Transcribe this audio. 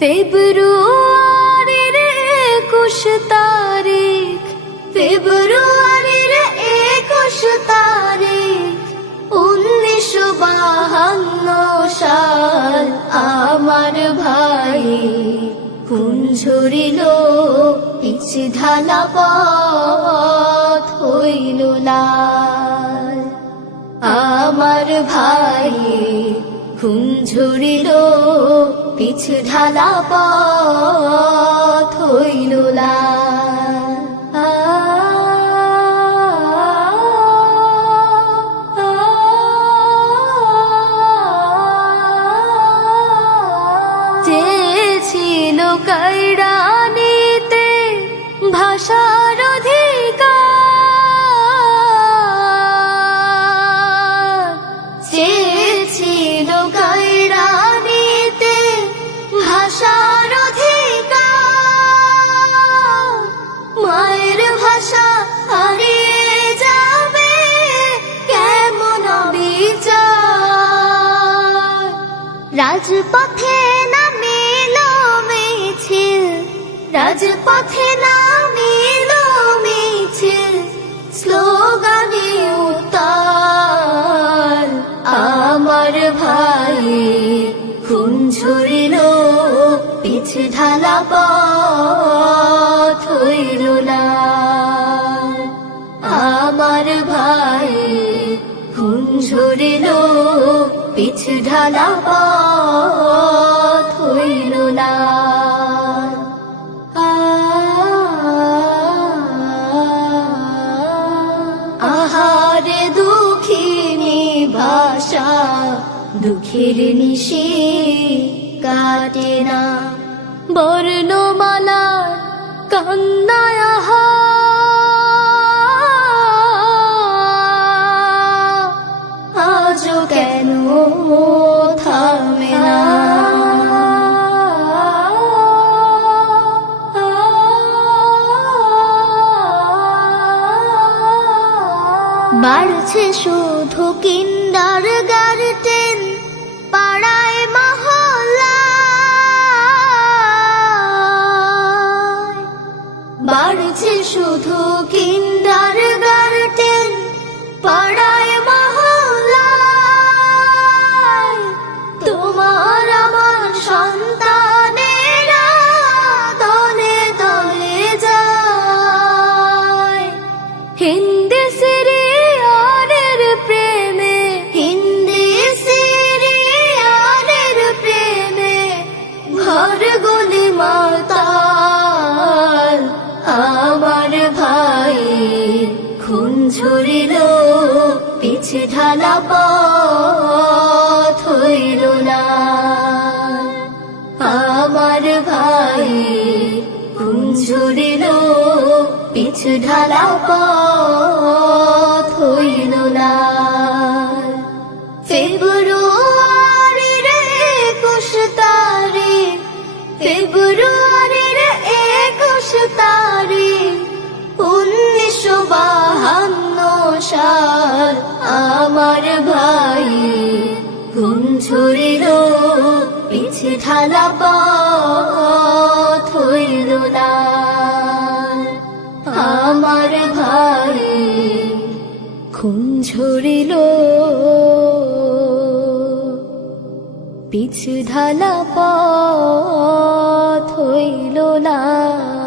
ফেব্রুয়ারির 21 তারিখ, ফেব্রুয়ারির 21 তারিখ 1952 সাল, আমার ভাই খুন ঝরিল, পিচ ঢালা পথ হইল লাল। আমার ভাই খুন ঝরিল, পিছ ঢালা পথ হইল লাল। চেয়েছিল কায়রা নিতে ভাষার অধিকার, চেয়েছিল কায়রা নিতে ভাষার অধিকার। মায়ের ভাষা হারিয়ে যাবে কেমন বিচার। রাজপথে নামিল মিছিল, রাজপথে নামিল মিছিল, স্লোগানে উত্তাল। আমার ভাই খুন ঝরিল, পিছ ঢালা পথ হইল লাল। আমার ভাই খুন ঝরিল, পিছ ঢালা পথ হইল লাল। আহারে দুঃখিনী ভাষা, দুঃখের নিশি কাটে না, বর্ণমালার কান্নায় আজও কেন থামে না। বাড়ছে শুধু কিন্ডারগার্টেন, পাড়ায় মহল্লায়। বাড়ছে শুধু কিন্ডারগার্টেন, পাড়ায় মহল্লায়। তোমার আমার সন্তানেরা দলে দলে যায়। হিন্দি সিরিয়ালের প্রেমে, হিন্দি সিরিয়ালের প্রেমে ঘর গলি মাতাল। আমার ভাই খুন ঝরিল, পিছ ঢালা পথ হইল লাল। আমার ভাই খুন ঝরিল, পিছ ঢালা পথ হইল লাল। ফেব্রুয়ারির 21 তারিখ, ফেব্রুয়ারির 21 তারিখ 1952 সাল, আমার ভাই খুন ঝরিল, পিছ ঢালা পথ হইল লাল। আমার ভাই খুন ঝরিল, পিছ ঢালা পথ হইল লাল।